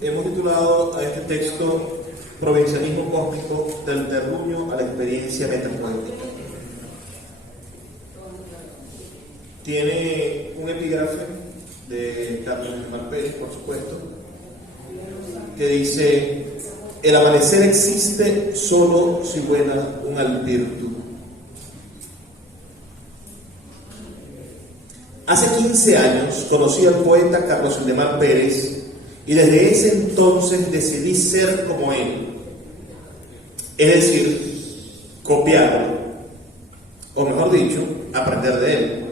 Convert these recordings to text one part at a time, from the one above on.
hemos titulado a este texto Provincialismo cósmico del terruño a la experiencia metapoética. Tiene un epígrafe de Carlos Waldemar Pérez, por supuesto, que dice: el amanecer existe solo si vuela un albirtu. Hace 15 años conocí al poeta Carlos Waldemar Pérez y desde ese entonces decidí ser como él, es decir, copiarlo, o mejor dicho, aprender de él.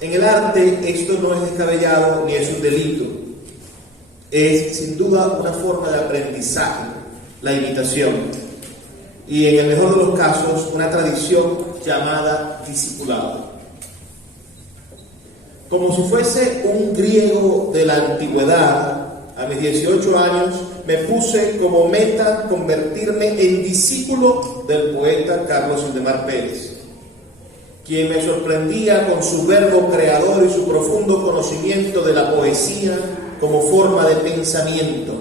En el arte esto no es descabellado ni es un delito, es sin duda una forma de aprendizaje, la imitación, y en el mejor de los casos una tradición llamada discipulado. Como si fuese un griego de la antigüedad, a mis 18 años me puse como meta convertirme en discípulo del poeta Carlos Waldemar Pérez, quien me sorprendía con su verbo creador y su profundo conocimiento de la poesía como forma de pensamiento,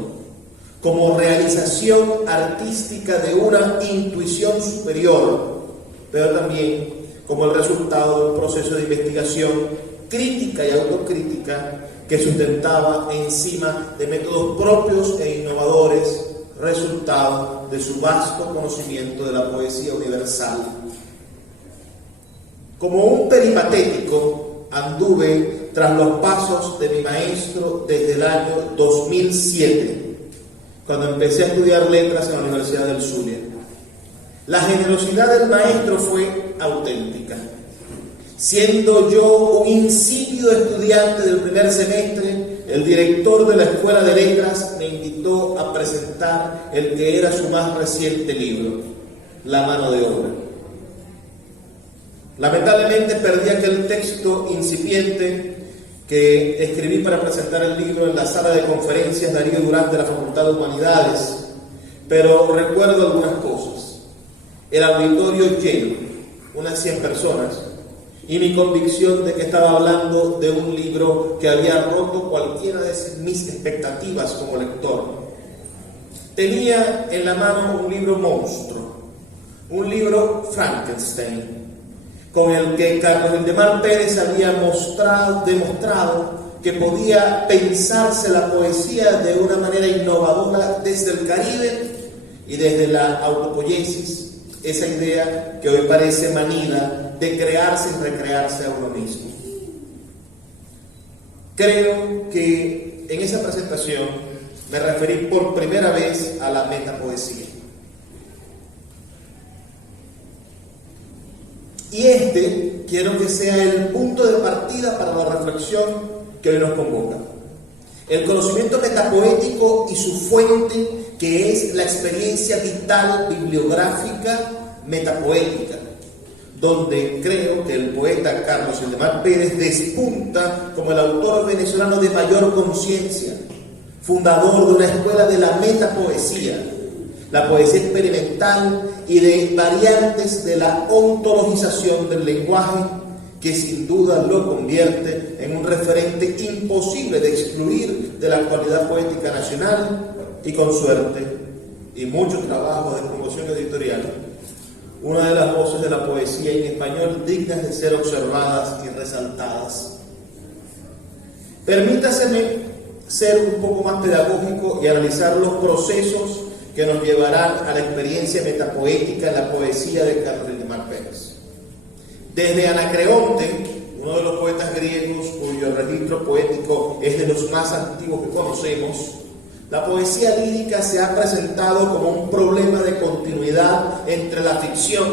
como realización artística de una intuición superior, pero también como el resultado de un proceso de investigación crítica y autocrítica que sustentaba encima de métodos propios e innovadores, resultado de su vasto conocimiento de la poesía universal. Como un peripatético, anduve tras los pasos de mi maestro desde el año 2007, cuando empecé a estudiar letras en la Universidad del Zulia. La generosidad del maestro fue auténtica. Siendo yo un insípido estudiante del primer semestre, el director de la Escuela de Letras me invitó a presentar el que era su más reciente libro, La mano de obra. Lamentablemente perdí aquel texto incipiente que escribí para presentar el libro en la sala de conferencias Darío Durán de la Facultad de Humanidades, pero recuerdo algunas cosas. El auditorio lleno, unas 100 personas, y mi convicción de que estaba hablando de un libro que había roto cualquiera de mis expectativas como lector. Tenía en la mano un libro monstruo, un libro Frankenstein, con el que Carlos Waldemar Pérez había demostrado que podía pensarse la poesía de una manera innovadora desde el Caribe y desde la autopoiesis, esa idea que hoy parece manida de crearse y recrearse a uno mismo. Creo que en esa presentación me referí por primera vez a la metapoesía. Y quiero que sea el punto de partida para la reflexión que hoy nos convoca. El conocimiento metapoético y su fuente, que es la experiencia vital bibliográfica metapoética, donde creo que el poeta Carlos Waldemar Pérez despunta como el autor venezolano de mayor conciencia, fundador de una escuela de la metapoesía, la poesía experimental y de variantes de la ontologización del lenguaje, que sin duda lo convierte en un referente imposible de excluir de la actualidad poética nacional y, con suerte y mucho trabajo de promoción editorial, una de las voces de la poesía en español dignas de ser observadas y resaltadas. Permítaseme ser un poco más pedagógico y analizar los procesos que nos llevarán a la experiencia metapoética en la poesía de Carlos Waldemar Pérez. Desde Anacreonte, uno de los poetas griegos cuyo registro poético es de los más antiguos que conocemos, la poesía lírica se ha presentado como un problema de continuidad entre la ficción,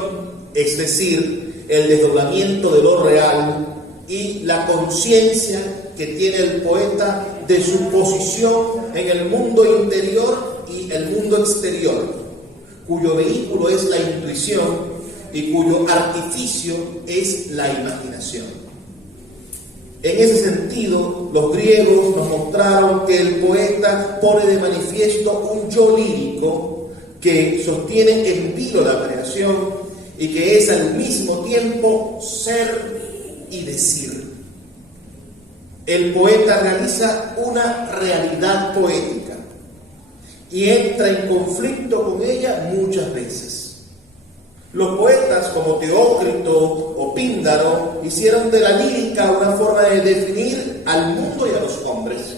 es decir, el desdoblamiento de lo real, y la conciencia que tiene el poeta de su posición en el mundo interior y el mundo exterior, cuyo vehículo es la intuición y cuyo artificio es la imaginación. En ese sentido, los griegos nos mostraron que el poeta pone de manifiesto un yo lírico que sostiene en vilo la creación y que es al mismo tiempo ser y decir. El poeta realiza una realidad poética, y entra en conflicto con ella muchas veces. Los poetas como Teócrito o Píndaro hicieron de la lírica una forma de definir al mundo y a los hombres.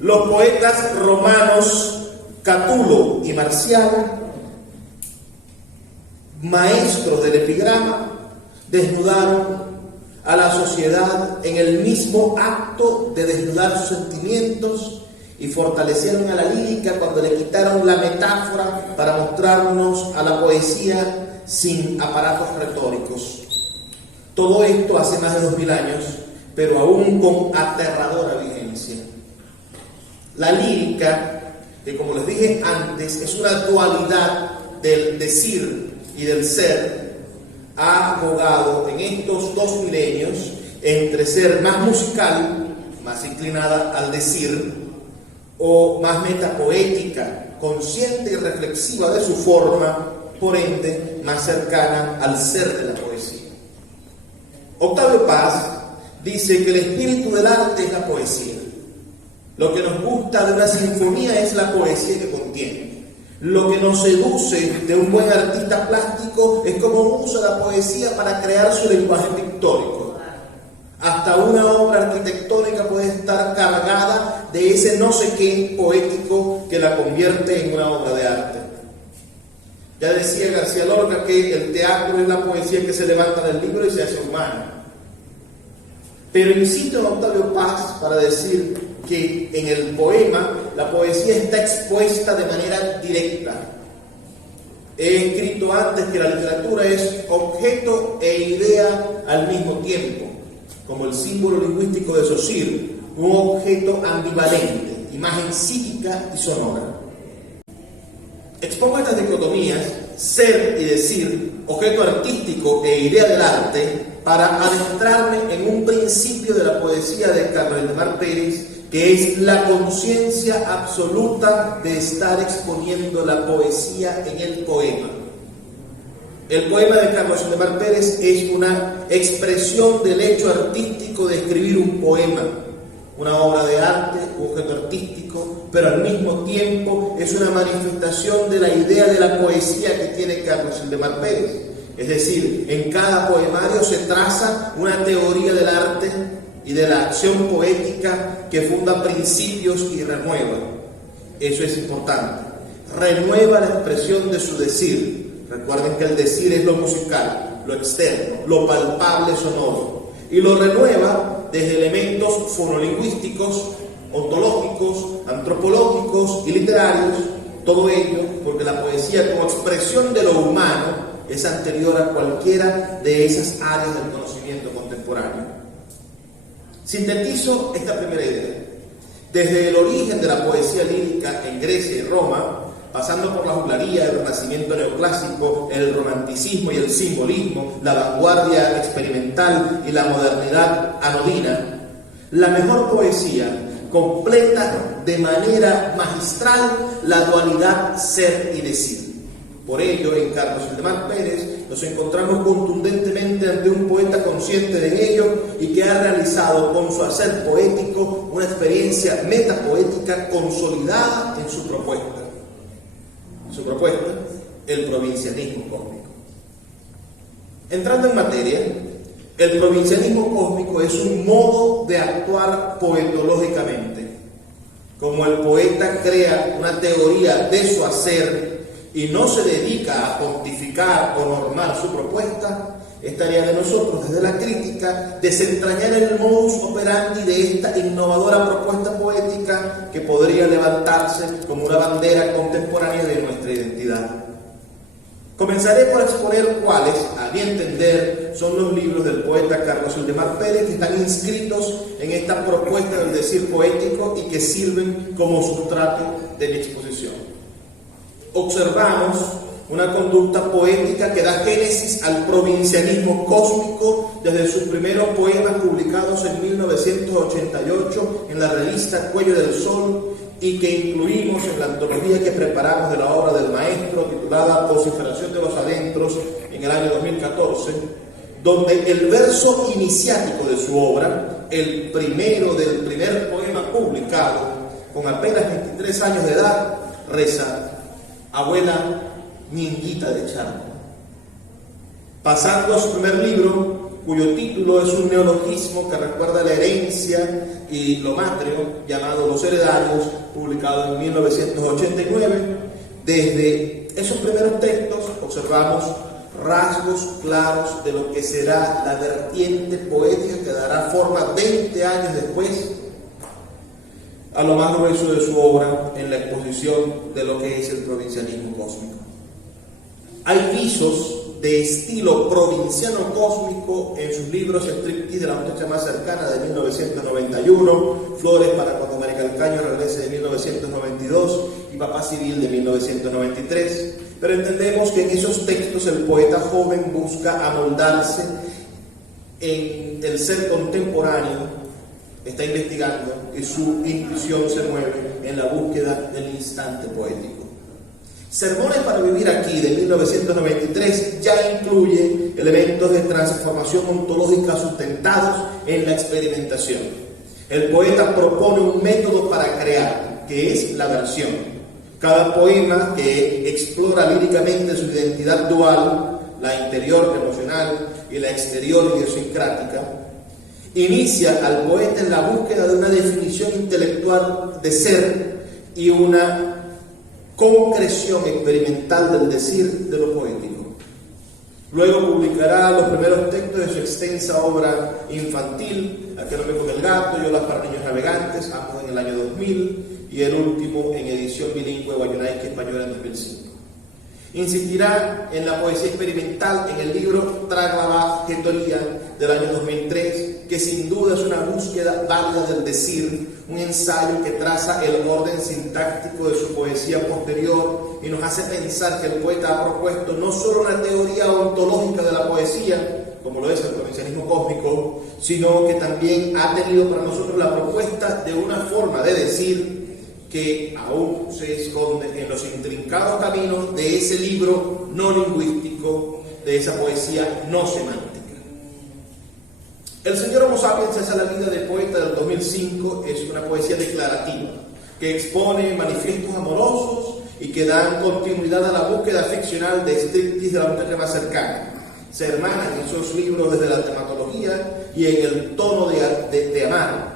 Los poetas romanos Catulo y Marcial, maestros del epigrama, desnudaron a la sociedad en el mismo acto de desnudar sus sentimientos y fortalecieron a la lírica cuando le quitaron la metáfora para mostrarnos a la poesía sin aparatos retóricos. Todo esto hace más de 2000 años, pero aún con aterradora vigencia. La lírica, que como les dije antes, es una dualidad del decir y del ser, ha jugado en estos 2 milenios entre ser más musical, más inclinada al decir, o más metapoética, consciente y reflexiva de su forma, por ende, más cercana al ser de la poesía. Octavio Paz dice que el espíritu del arte es la poesía. Lo que nos gusta de una sinfonía es la poesía que contiene. Lo que nos seduce de un buen artista plástico es cómo usa la poesía para crear su lenguaje pictórico. Hasta una obra arquitectónica puede estar cargada de ese no sé qué poético que la convierte en una obra de arte. Ya decía García Lorca que el teatro es la poesía que se levanta del libro y se hace humana. Pero insisto en Octavio Paz para decir que en el poema la poesía está expuesta de manera directa. He escrito antes que la literatura es objeto e idea al mismo tiempo, como el símbolo lingüístico de Saussure, un objeto ambivalente, imagen psíquica y sonora. Expongo estas dicotomías, ser y decir, objeto artístico e idea del arte, para adentrarme en un principio de la poesía de Carlos Waldemar Pérez, que es la conciencia absoluta de estar exponiendo la poesía en el poema. El poema de Carlos Waldemar Pérez es una expresión del hecho artístico de escribir un poema, una obra de arte, un objeto artístico, pero al mismo tiempo es una manifestación de la idea de la poesía que tiene Carlos Waldemar Pérez. Es decir, en cada poemario se traza una teoría del arte y de la acción poética que funda principios y renueva. Eso es importante. Renueva la expresión de su decir. Recuerden que el decir es lo musical, lo externo, lo palpable sonoro. Y lo renueva desde elementos fonolingüísticos, ontológicos, antropológicos y literarios. Todo ello porque la poesía como expresión de lo humano es anterior a cualquiera de esas áreas del conocimiento contemporáneo. Sintetizo esta primera idea. Desde el origen de la poesía lírica en Grecia y Roma, pasando por la juglaría, el renacimiento neoclásico, el romanticismo y el simbolismo, la vanguardia experimental y la modernidad anodina, la mejor poesía completa de manera magistral la dualidad ser y decir. Por ello, en Carlos Waldemar Pérez nos encontramos contundentemente ante un poeta consciente de ello y que ha realizado con su hacer poético una experiencia metapoética consolidada en su propuesta. Su propuesta, el provincianismo cósmico. Entrando en materia, el provincianismo cósmico es un modo de actuar poetológicamente. Como el poeta crea una teoría de su hacer y no se dedica a pontificar o normar su propuesta, es tarea de nosotros desde la crítica desentrañar el modus operandi de esta innovadora propuesta poética que podría levantarse como una bandera contemporánea de nuestra identidad. Comenzaré por exponer cuáles, a mi entender, son los libros del poeta Carlos Waldemar Pérez que están inscritos en esta propuesta del decir poético y que sirven como sustrato de mi exposición. Observamos una conducta poética que da génesis al provincianismo cósmico desde sus primeros poemas publicados en 1988 en la revista Cuello del Sol y que incluimos en la antología que preparamos de la obra del maestro titulada Vociferación de los Adentros en el año 2014, donde el verso iniciático de su obra, el primero del primer poema publicado, con apenas 23 años de edad, reza: abuela Ñinguita de Charco. Pasando a su primer libro, cuyo título es un neologismo que recuerda la herencia y lo matrio, llamado Los Heredarios, publicado en 1989. Desde esos primeros textos observamos rasgos claros de lo que será la vertiente poética que dará forma 20 años después a lo más grueso de su obra en la exposición de lo que es el provincialismo cósmico. Hay visos de estilo provinciano cósmico en sus libros Striptease de la muchacha más cercana de 1991, Flores para cuando María Calcaño regrese de 1992 y Papá Civil de 1993. Pero entendemos que en esos textos el poeta joven busca amoldarse en el ser contemporáneo, está investigando y su intuición se mueve en la búsqueda del instante poético. Sermones para vivir aquí, de 1993, ya incluye elementos de transformación ontológica sustentados en la experimentación. El poeta propone un método para crear, que es la versión. Cada poema que explora líricamente su identidad dual, la interior emocional y la exterior idiosincrática, inicia al poeta en la búsqueda de una definición intelectual de ser y una concreción experimental del decir de lo poético. Luego publicará los primeros textos de su extensa obra infantil, Aquel hombre con el gato y Olas para niños navegantes, ambos en el año 2000, y el último en edición bilingüe guayonaica española en 2005. Insistirá en la poesía experimental en el libro Traglavagestoría del año 2003, que sin duda es una búsqueda válida del decir, un ensayo que traza el orden sintáctico de su poesía posterior y nos hace pensar que el poeta ha propuesto no solo una teoría ontológica de la poesía, como lo es el provincialismo cósmico, sino que también ha tenido para nosotros la propuesta de una forma de decir que aún se esconde en los intrincados caminos de ese libro no lingüístico, de esa poesía no semántica. El señor Homo sapiens hacia la vida de poeta del 2005 es una poesía declarativa, que expone manifiestos amorosos y que dan continuidad a la búsqueda ficcional de Striptease de la muchacha más cercana. Se hermanan esos libros desde la tematología y en el tono de amar.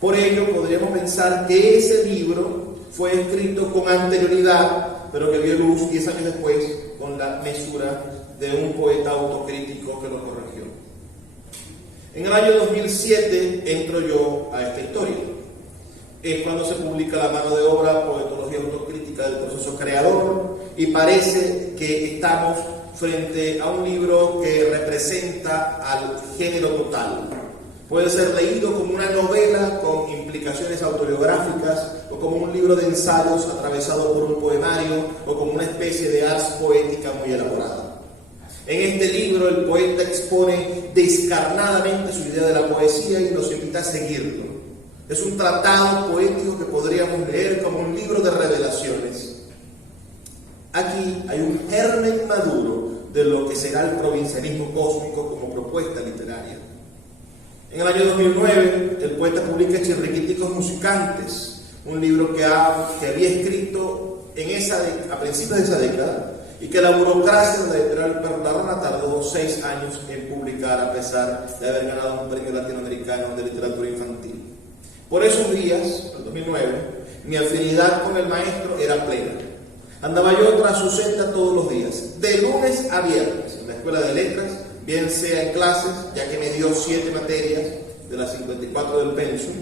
Por ello, podríamos pensar que ese libro fue escrito con anterioridad, pero que vio luz 10 años después con la mesura de un poeta autocrítico que lo corrigió. En el año 2007 entro yo a esta historia. Es cuando se publica la mano de obra Poetología Autocrítica del Proceso Creador, y parece que estamos frente a un libro que representa al género total. Puede ser leído como una novela con implicaciones autobiográficas, o como un libro de ensayos atravesado por un poemario, o como una especie de ars poética muy elaborada. En este libro el poeta expone descarnadamente su idea de la poesía y nos invita a seguirlo. Es un tratado poético que podríamos leer como un libro de revelaciones. Aquí hay un germen maduro de lo que será el provincialismo cósmico como propuesta literaria. En el año 2009, el poeta publica Chirriquiticos Musicantes, un libro que había escrito a principios de esa década, y que la burocracia de la editorial Perla tardó 6 años en publicar, a pesar de haber ganado un premio latinoamericano de literatura infantil. Por esos días, el 2009, mi afinidad con el maestro era plena. Andaba yo tras su senda todos los días, de lunes a viernes, en la escuela de letras, bien sea en clases, ya que me dio 7 materias de las 54 del pensum,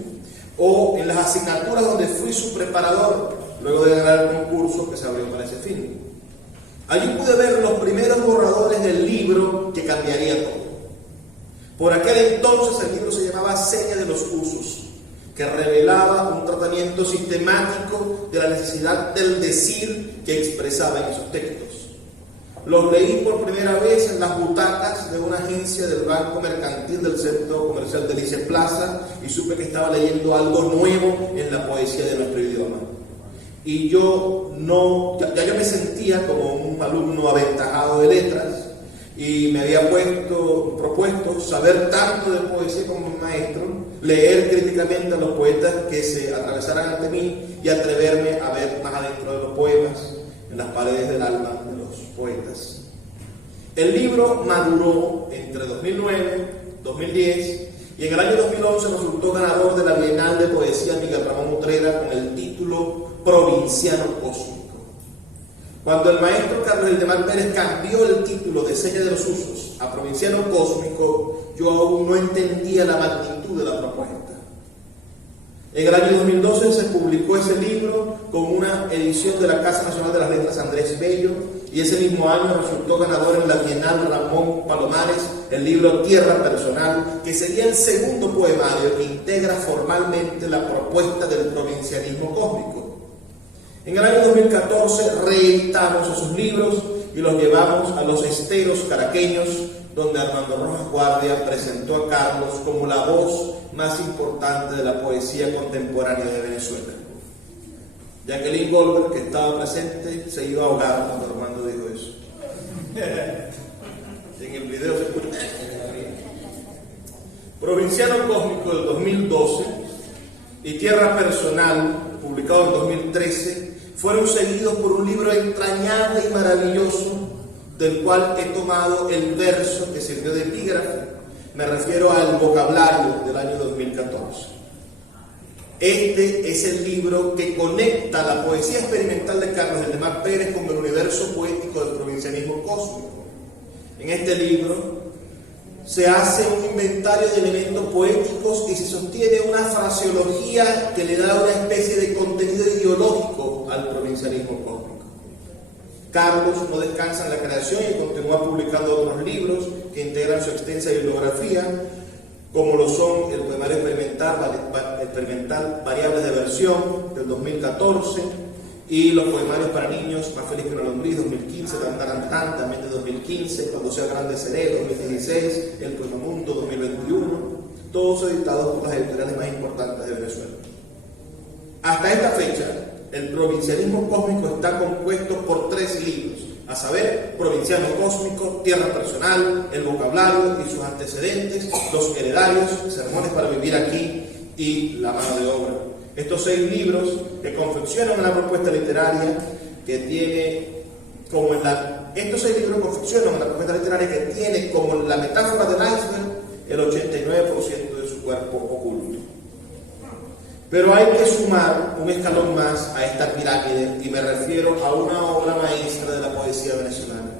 o en las asignaturas donde fui su preparador, luego de ganar el concurso que se abrió para ese fin. Allí pude ver los primeros borradores del libro que cambiaría todo. Por aquel entonces el libro se llamaba Seña de los Usos, que revelaba un tratamiento sistemático de la necesidad del decir que expresaba en esos textos. Los leí por primera vez en las butacas de una agencia del Banco Mercantil del Centro Comercial de Lice Plaza, y supe que estaba leyendo algo nuevo en la poesía de nuestro idioma. Y yo me sentía como un alumno aventajado de letras, y me había propuesto saber tanto de poesía como mi maestro, leer críticamente a los poetas que se atravesaran ante mí y atreverme a ver más adentro de los poemas, en las paredes del alma de los poetas. El libro maduró entre 2009 y 2010 y en el año 2011 resultó ganador de la Bienal de Poesía Miguel Ramón Utrera con el título Provinciano Cósmico. Cuando el maestro Carlos Ildemar Pérez cambió el título de Seña de los Usos a Provinciano Cósmico, yo aún no entendía la magnitud de la propuesta. En el año 2012 se publicó ese libro con una edición de la Casa Nacional de las Letras Andrés Bello, y ese mismo año resultó ganador en la Bienal Ramón Palomares el libro Tierra Personal, que sería el segundo poemario que integra formalmente la propuesta del provincianismo cósmico. En el año 2014 reeditamos esos libros y los llevamos a los esteros caraqueños, donde Armando Rojas Guardia presentó a Carlos como la voz más importante de la poesía contemporánea de Venezuela. Jacqueline Goldberg, que estaba presente, se iba a ahogar cuando Armando dijo eso. En el video se escucha. Provinciano Cósmico del 2012 y Tierra Personal, publicado en 2013, fueron seguidos por un libro entrañable y maravilloso, del cual he tomado el verso que sirvió de epígrafe. Me refiero al vocabulario del año 2014. Este es el libro que conecta la poesía experimental de Carlos Ildemar Pérez con el universo poético del provincianismo cósmico. En este libro se hace un inventario de elementos poéticos y se sostiene una fraseología que le da una especie de contenido ideológico al provincianismo cósmico. Carlos no descansa en la creación y continúa publicando otros libros que integran su extensa bibliografía, como lo son el poemario experimental Variables de Versión del 2014 y los poemarios para niños Más feliz que una lombriz 2015, Tantarantán también de 2015, Cuando sea grande seré 2016, El Poema Mundo 2021, todos editados por las editoriales más importantes de Venezuela. Hasta esta fecha, el provincianismo cósmico está compuesto por 3 libros, a saber, Provinciano Cósmico, Tierra Personal, El Vocabulario y sus antecedentes, Los Heredarios, Sermones para Vivir Aquí y La Mano de Obra. Estos 6 libros que confeccionan una propuesta literaria que tiene como estos 6 libros confeccionan una propuesta literaria que tiene como la metáfora del iceberg el 89% de su cuerpo oculto. Pero hay que sumar un escalón más a esta pirámide y me refiero a una obra maestra de la poesía venezolana.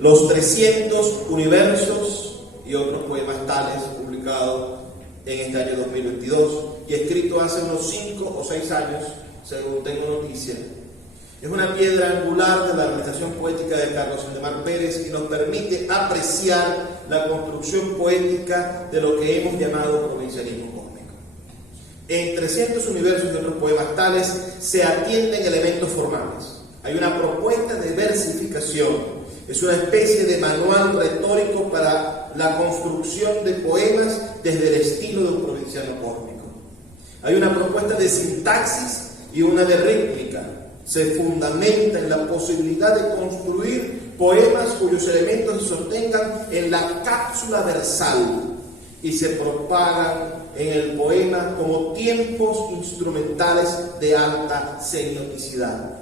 Los 300 universos y otros poemas tales publicados en este año 2022 y escrito hace unos 5 o 6 años, según tengo noticia. Es una piedra angular de la realización poética de Carlos Ildemar Pérez y nos permite apreciar la construcción poética de lo que hemos llamado provincianismo cósmico. En 300 universos y otros poemas tales se atienden elementos formales. Hay una propuesta de versificación. Es una especie de manual retórico para la construcción de poemas desde el estilo de un provinciano cósmico. Hay una propuesta de sintaxis y una de rítmica. Se fundamenta en la posibilidad de construir poemas cuyos elementos se sostengan en la cápsula versal y se propagan en el poema como tiempos instrumentales de alta semioticidad.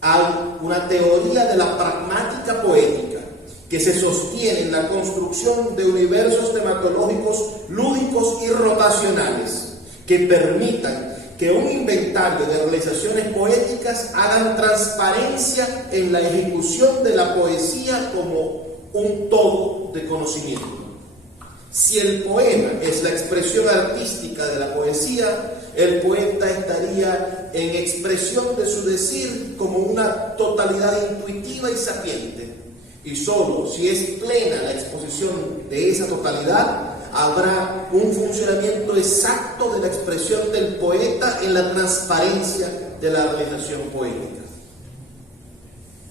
Hay una teoría de la pragmática poética que se sostiene en la construcción de universos tematológicos lúdicos y rotacionales que permitan que un inventario de realizaciones poéticas hagan transparencia en la ejecución de la poesía como un todo de conocimiento. Si el poema es la expresión artística de la poesía, el poeta estaría en expresión de su decir como una totalidad intuitiva y sapiente. Y solo si es plena la exposición de esa totalidad, habrá un funcionamiento exacto de la expresión del poeta en la transparencia de la realización poética.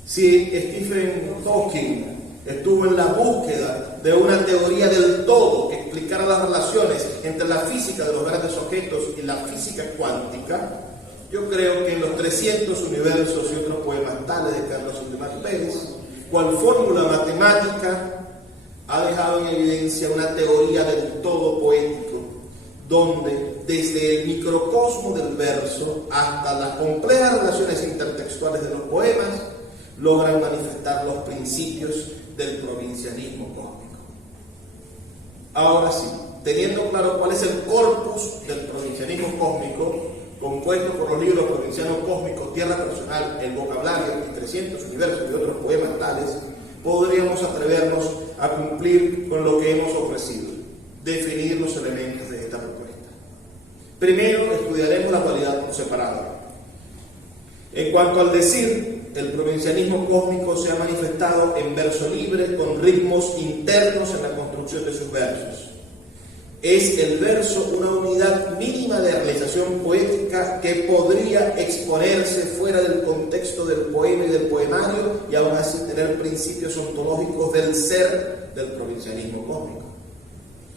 Si Stephen Hawking estuvo en la búsqueda de una teoría del todo que explicara las relaciones entre la física de los grandes objetos y la física cuántica, yo creo que en los 300 universos y otros poemas tales de Carlos Ildemar Pérez cual fórmula matemática, ha dejado en evidencia una teoría del todo poético, donde desde el microcosmo del verso hasta las complejas relaciones intertextuales de los poemas logran manifestar los principios del provincianismo cósmico. Ahora sí, teniendo claro cuál es el corpus del provincianismo cósmico, compuesto por los libros provincianos cósmicos, Tierra Personal, El Vocabulario y 300 Universos y otros poemas tales, podríamos atrevernos a cumplir con lo que hemos ofrecido, definir los elementos de esta propuesta. Primero, estudiaremos la dualidad por separado. En cuanto al decir, el provincianismo cósmico se ha manifestado en verso libre, con ritmos internos en la construcción de sus versos. Es el verso una unidad mínima de realización poética que podría exponerse fuera del contexto del poema y del poemario y aún así tener principios ontológicos del ser del provincianismo cósmico.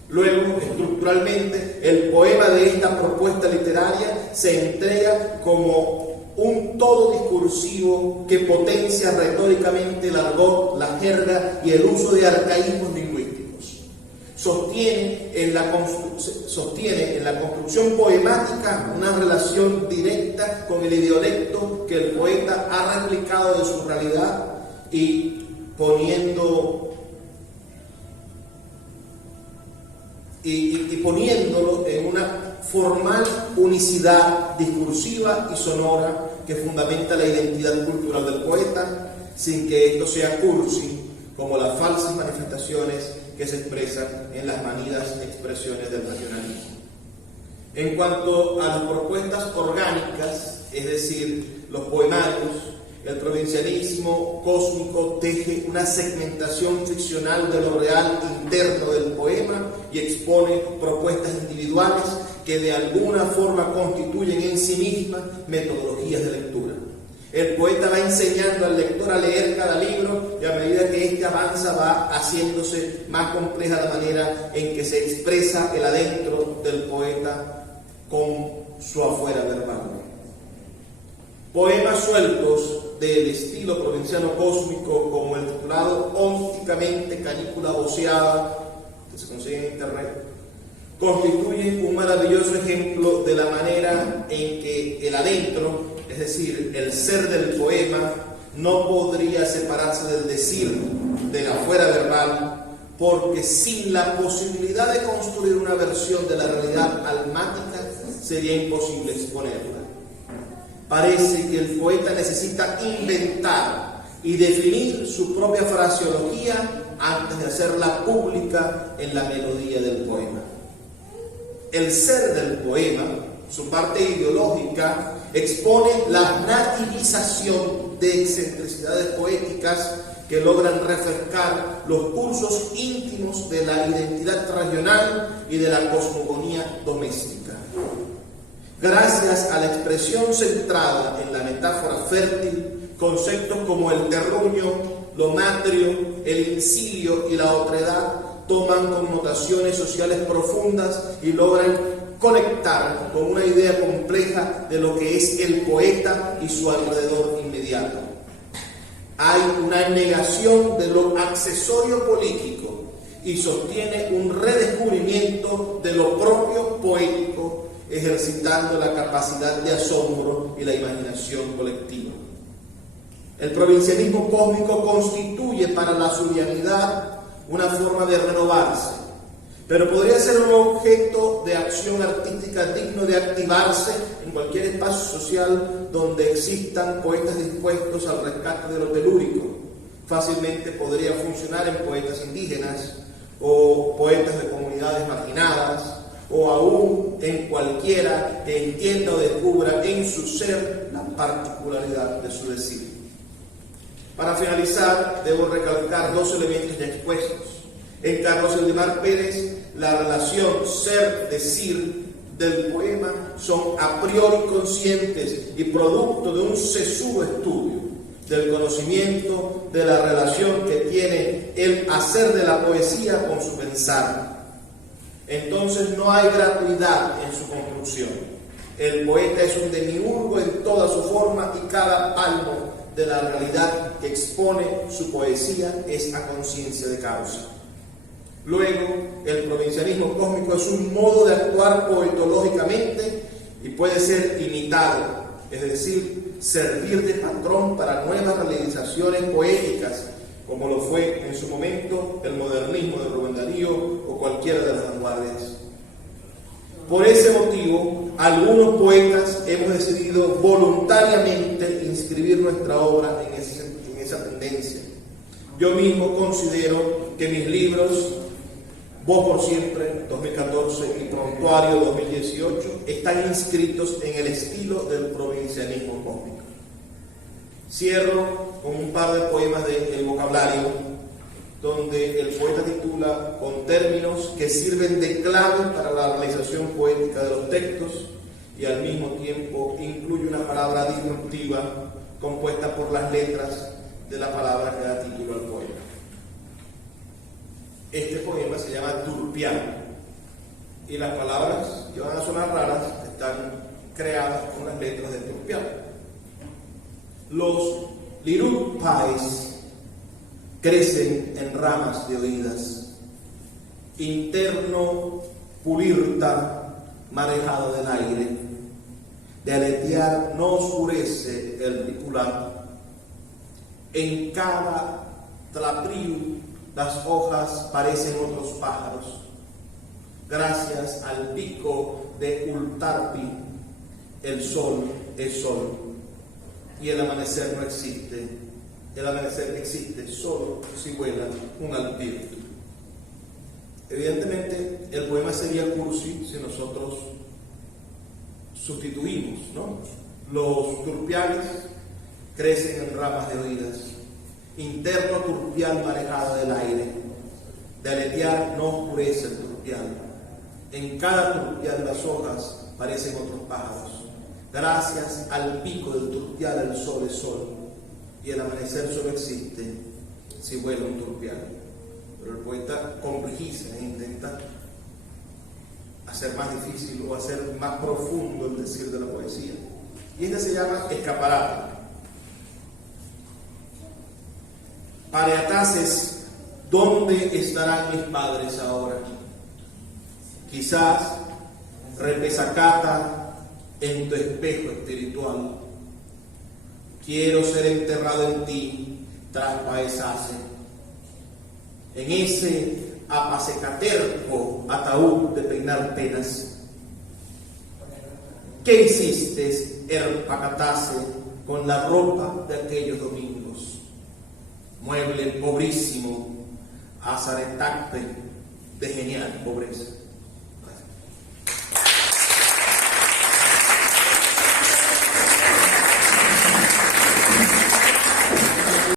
Luego, estructuralmente, el poema de esta propuesta literaria se entrega como un todo discursivo que potencia retóricamente el argot, la jerga y el uso de arcaísmos lingüísticos. Sostiene en la construcción poemática una relación directa con el idiolecto que el poeta ha replicado de su realidad y poniéndolo en una formal unicidad discursiva y sonora que fundamenta la identidad cultural del poeta, sin que esto sea cursi, como las falsas manifestaciones que se expresan en las manidas expresiones del nacionalismo. En cuanto a las propuestas orgánicas, es decir, los poemarios, el provincianismo cósmico teje una segmentación ficcional de lo real interno del poema y expone propuestas individuales que de alguna forma constituyen en sí mismas metodologías de lectura. El poeta va enseñando al lector a leer cada libro y a medida que éste avanza va haciéndose más compleja la manera en que se expresa el adentro del poeta con su afuera verbal. Poemas sueltos del estilo provinciano cósmico, como el titulado ónticamente Canícula Voceada, que se consigue en internet, constituyen un maravilloso ejemplo de la manera en que el adentro, es decir, el ser del poema, no podría separarse del decir, de la fuera verbal, porque sin la posibilidad de construir una versión de la realidad almática sería imposible exponerla. Parece que el poeta necesita inventar y definir su propia fraseología antes de hacerla pública en la melodía del poema. El ser del poema, su parte ideológica, expone la nativización de excentricidades poéticas que logran refrescar los cursos íntimos de la identidad regional y de la cosmogonía doméstica. Gracias a la expresión centrada en la metáfora fértil, conceptos como el terruño, lo matrio, el incilio y la otredad toman connotaciones sociales profundas y logran conectar con una idea compleja de lo que es el poeta y su alrededor inmediato. Hay una negación de lo accesorio político y sostiene un redescubrimiento de lo propio poético, ejercitando la capacidad de asombro y la imaginación colectiva. El provincianismo cósmico constituye para la zulianidad una forma de renovarse, pero podría ser un objeto de acción artística digno de activarse en cualquier espacio social donde existan poetas dispuestos al rescate de lo telúrico. Fácilmente podría funcionar en poetas indígenas o poetas de comunidades marginadas, o aún en cualquiera que entienda o descubra en su ser la particularidad de su decir. Para finalizar, debo recalcar dos elementos ya expuestos. En Carlos Eldimar Pérez, la relación ser-decir del poema son a priori conscientes y producto de un sesudo estudio del conocimiento de la relación que tiene el hacer de la poesía con su pensar. Entonces no hay gratuidad en su construcción. El poeta es un demiurgo en toda su forma y cada palmo de la realidad que expone su poesía es a conciencia de causa. Luego, el provincianismo cósmico es un modo de actuar poetológicamente y puede ser imitado, es decir, servir de patrón para nuevas realizaciones poéticas, como lo fue en su momento el modernismo de Rubén Darío o cualquiera de las vanguardias. Por ese motivo, algunos poetas hemos decidido voluntariamente inscribir nuestra obra en esa tendencia. Yo mismo considero que mis libros, Voz por Siempre, 2014, y Prontuario, 2018, están inscritos en el estilo del provincianismo cósmico. Cierro con un par de poemas del vocabulario, donde el poeta titula con términos que sirven de clave para la realización poética de los textos y al mismo tiempo incluye una palabra disruptiva compuesta por las letras de la palabra que da título al poema. Este poema se llama Turpial y las palabras que van a sonar raras están creadas con las letras de Turpial. Los lirupais crecen en ramas de oídas, interno pulirta marejado del aire, de aletear no oscurece el ripular, en cada tlapriu las hojas parecen otros pájaros, gracias al pico de Ultarpi el sol es sol y el amanecer no existe. El amanecer existe solo si vuela un alpir. Evidentemente, el poema sería cursi si nosotros sustituimos, ¿no? Los turpiales crecen en ramas de oídas, interno turpial marejado del aire, de aletear no oscurece el turpial, en cada turpial las hojas parecen otros pájaros, gracias al pico del turpial el sol es sol, y el amanecer solo existe si vuela un turpial. Pero el poeta complejiza e intenta hacer más difícil o hacer más profundo el decir de la poesía. Y este se llama Escaparate. Pareataces, ¿dónde estarán mis padres ahora? Quizás repesacata en tu espejo espiritual. Quiero ser enterrado en ti tras paesase, en ese apasecaterco ataúd de peinar penas. ¿Qué hiciste, Erpacatase, con la ropa de aquellos domingos? Mueble pobrísimo, azaretacte de genial pobreza.